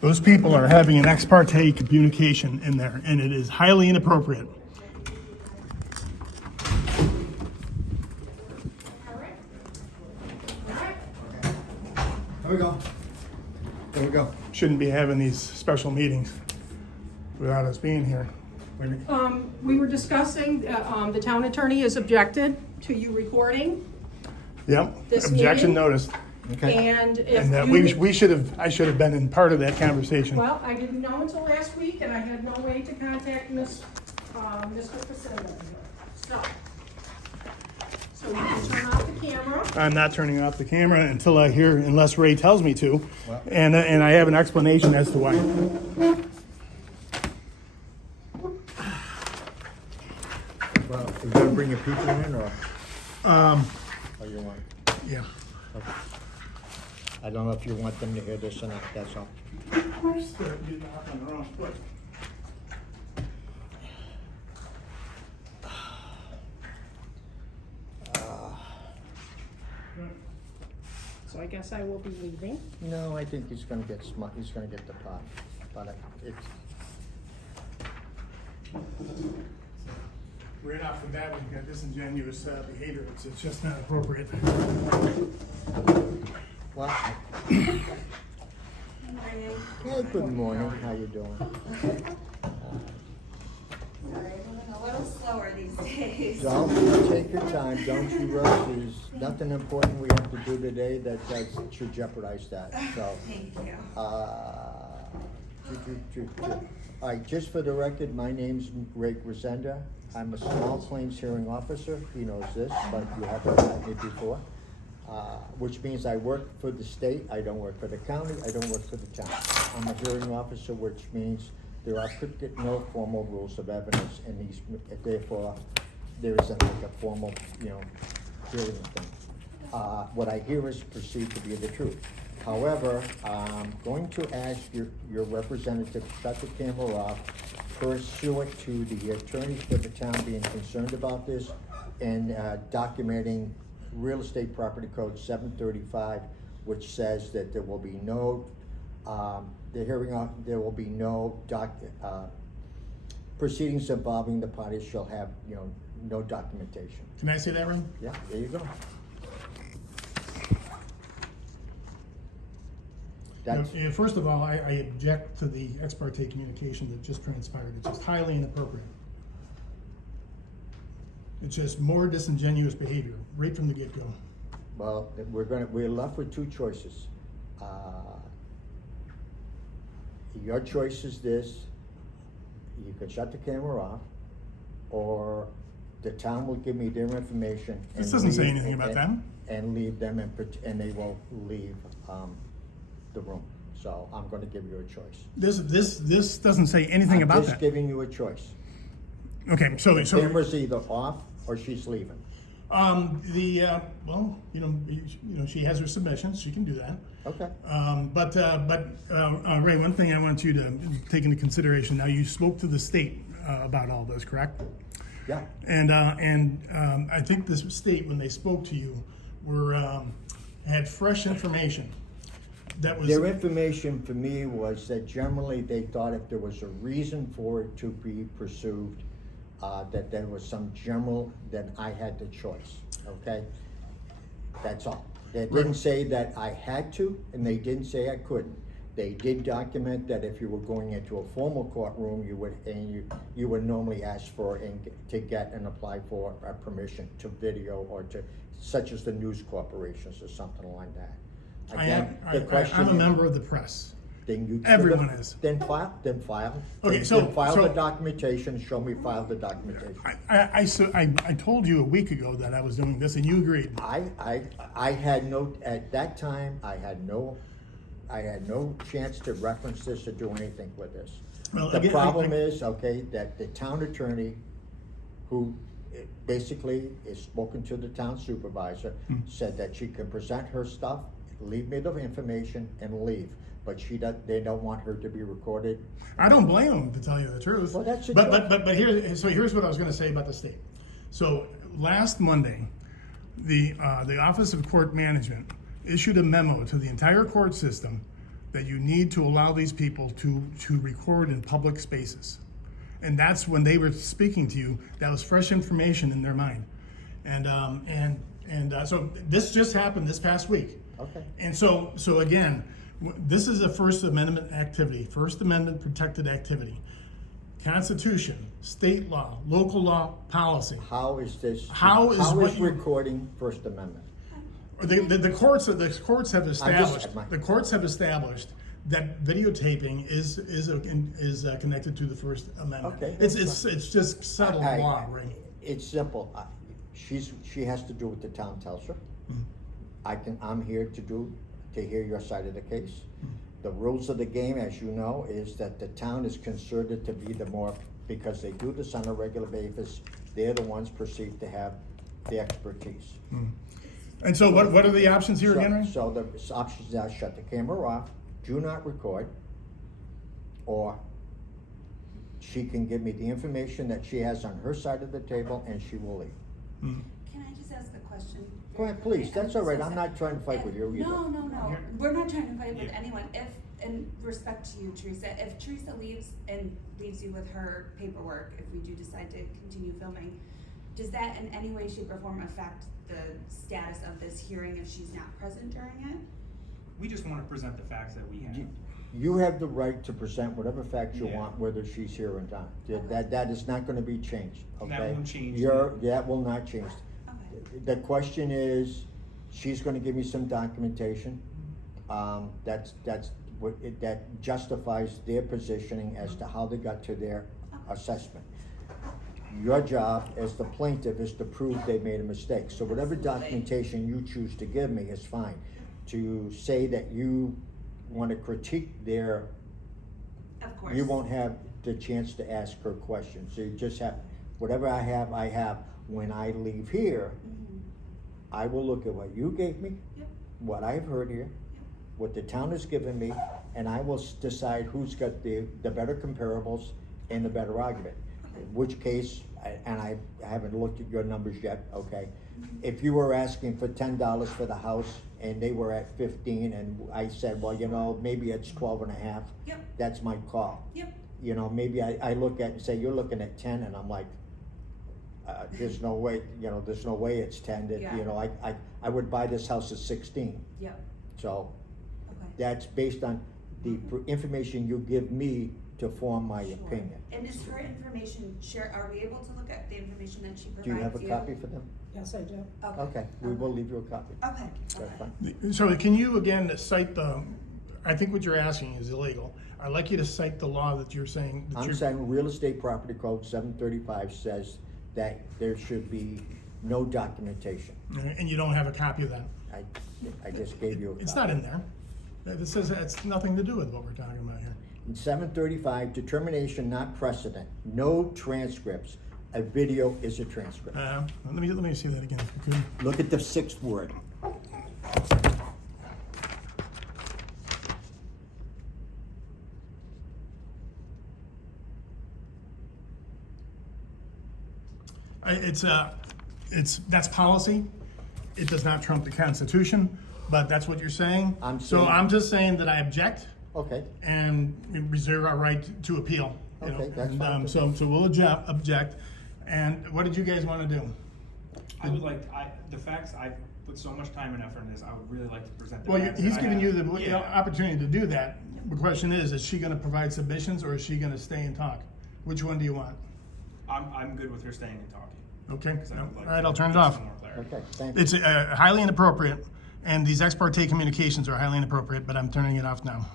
Those people are having an ex parte communication in there, and it is highly inappropriate. There we go. There we go. Shouldn't be having these special meetings without us being here. We were discussing, the town attorney has objected to you recording, Yep, This objection meeting? noticed. Okay. and if And that you... I should have been in part of that conversation. Well, I didn't know until last week, and I had no way to contact Mr. Lysander. So you can turn off the camera. I'm not turning off the camera until I hear, unless Ray tells me to, Well- and I have an explanation as to why. Well, you gonna bring your people in or? Or you want? Yeah. Okay. I don't know if you want them to hear this or not, that's all. Of course they're getting off on the wrong foot. So I guess I will be leaving. No, I think he's gonna get smart, he's gonna get the pot, but it's, Right off the bat, we've got disingenuous behavior. It's just not appropriate. well, Morning. hey, good morning, how you doing? Sorry, I'm moving a little slower these days. Don't take your time, don't you rush, there's nothing important we have to do today that should jeopardize that, so. Thank you. All right, just for the record, my name's Ray Lysander. I'm a small claims hearing officer, he knows this, but you haven't met me before. Which means I work for the state, I don't work for the county, I don't work for the town. I'm a hearing officer, which means there are no formal rules of evidence, and these, therefore, there isn't like a formal, hearing thing. What I hear is perceived to be the truth. However, I'm going to ask your representative to shut the camera off pursuant to the attorney for the town being concerned about this and documenting Real Estate Property Code 735, which says that there will be no, there will be no proceedings involving the parties shall have, no documentation. Can I say that, Ray? Yeah, there you go. That's, Yeah, first of all, I object to the ex parte communication that just transpired. It's just highly inappropriate. It's just more disingenuous behavior right from the get-go. well, we're left with two choices. Your choice is this: you can shut the camera off, or the town will give me their information. This doesn't say anything about them. And leave them and they will leave the room. So I'm going to give you a choice. This doesn't say anything about I'm just that. giving you a choice. Okay, so Camera's either off or she's leaving. well, she has her submissions. She can do that. Okay. But Ray, one thing I want you to take into consideration. Now, you spoke to the state about all this, correct? Yeah. And I think this state, when they spoke to you, had fresh information. That was Their information for me was that generally they thought if there was a reason for it to be pursued, that there was some general, then I had the choice, okay? That's all. They didn't say that I had to, and they didn't say I couldn't. They did document that if you were going into a formal courtroom, you would normally ask for to get and apply for a permission to video or to, such as the news corporations or something like that. Again, the question I'm a is- member of the press. Then you. Everyone is. Then file. Okay, Then so- file so- the documentation, show me file the documentation. I told you a week ago that I was doing this, and you agreed. I had no, at that time, I had no chance to reference this or do anything with this. Well, The again, problem is, okay, that the town attorney, who basically is spoken to the town supervisor, said that she can present her stuff, leave me the information and leave. But they don't want her to be recorded. I don't blame them, to tell you the truth. Well, that's your but here's what I was going to say about the state. So last Monday, the Office of Court Management issued a memo to the entire court system that you need to allow these people to record in public spaces. And that's when they were speaking to you, that was fresh information in their mind. So this just happened this past week. Okay. And so again, this is a First Amendment activity, First Amendment protected activity. Constitution, state law, local law, policy. How is this? How is what you- recording First Amendment? The courts have established, my- the courts have established that videotaping is connected to the First Amendment. Okay. It's just settled law, right? It's simple. She has to do what the town tells her. I'm here to hear your side of the case. The rules of the game, as you know, is that the town is considered to be because they do this on a regular basis, they're the ones perceived to have the expertise. And so what are the options here again, Ray? So the options are shut the camera off, do not record, or she can give me the information that she has on her side of the table and she will leave. Can I just ask a question? Go ahead, please. That's all right. I'm not trying to fight with you either. No. We're not trying to fight with anyone. If, in respect to you, Teresa, if Teresa leaves you with her paperwork, if we do decide to continue filming, does that in any way, shape, or form affect the status of this hearing if she's not present during it? We just want to present the facts that we have. You have the right to present whatever facts you Yeah. want, whether she's here or not. Okay. That is not gonna be changed, okay? That won't change. That will not change. Okay. The question is, she's gonna give me some documentation. That justifies their positioning as to how they got to their assessment. Your job as the plaintiff is to prove they made a mistake. So whatever documentation you choose to give me is fine. To say that you wanna critique their, Of course. you won't have the chance to ask her questions. So you just have, whatever I have. When I leave here, I will look at what you gave me, Yep. what I've heard here, what the town has given me, and I will decide who's got the better comparables and the better argument. In which case, and I haven't looked at your numbers yet, okay? If you were asking for $10 for the house and they were at 15 and I said, well, maybe it's 12 and a half. Yep. That's my call. Yep. Maybe I look at and say, you're looking at 10 and I'm like, there's no way, there's no way it's 10. Yeah. I would buy this house at 16. Yep. So Okay. that's based on the information you give me to form my Sure. opinion. And is her information shared? Are we able to look at the information that she provides Do you have a copy for them? Yes, I do. Okay, we will leave you a copy. Okay. That's fine. So can you again cite I think what you're asking is illegal. I'd like you to cite the law that you're saying. I'm saying Real Estate Property Code 735 says that there should be no documentation. And you don't have a copy of that. I just gave you a copy. It's not in there. It says it's nothing to do with what we're talking about here. In 735, determination not precedent, no transcripts. A video is a transcript. Let me see that again. If you could. Look at the 6th word. That's policy. It does not trump the Constitution, but that's what you're saying. saying- I'm just saying that I object Okay, and we reserve our right to appeal. Okay, that's And, fine. So we'll object. And what did you guys want to do? I would like, the facts, I put so much time and effort in this, I would really like to present the Well, facts. he's that I giving you have. the Yeah. opportunity to do that. The question is she going to provide submissions or is she going to stay and talk? Which one do you want? I'm good with her staying and talking. Okay, 'Cause I would like all right, to I'll turn it get off. some more clarity. okay, thank you. It's highly inappropriate, and these ex parte communications are highly inappropriate, but I'm turning it off now.